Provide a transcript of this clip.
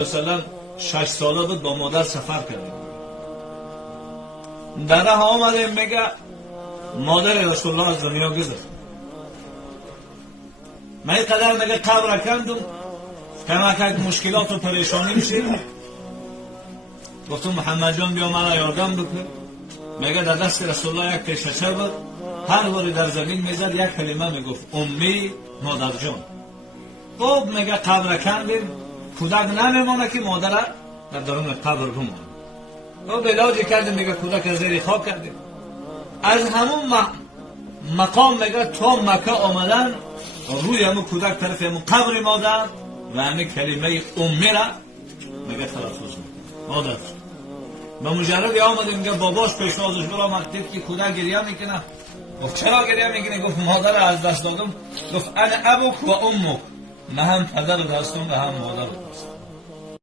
مثلا 6 ساله بود با مادر سفر کردیم. در راه آمدیم میگه مادر رسول الله از دنیا گذشت. من اینقدر میگه قبر کندم که مشکلات و پریشانی میشه. گفتم محمد جان بیا مرا یاردم بکن. میگه در دست رسول الله یک کشچه بود، هر باری در زمین میزد یک کلمه میگفت امی مادر جان. خب میگه قبر کندیم، کودک نمیمانه که مادر در درون قبر بمانه. خب علاجی کردیم، میگه کودک از زیر خاک کردیم. از همون مقام میگه تا مکه آمدن روی همون کودک طرف همون قبر مادر و همین کلمه امی را میگه تلفظ میکنه مادر. به مجرد آمدیم میگه باباش پیشنهادش برآمد دید که کودک گریه میکنه. گفت چرا گریه میکنه؟ گفت مادر از دست دادم. گفت انا ابوک و امک، من هم پدرت هستم و هم مادرت هستم.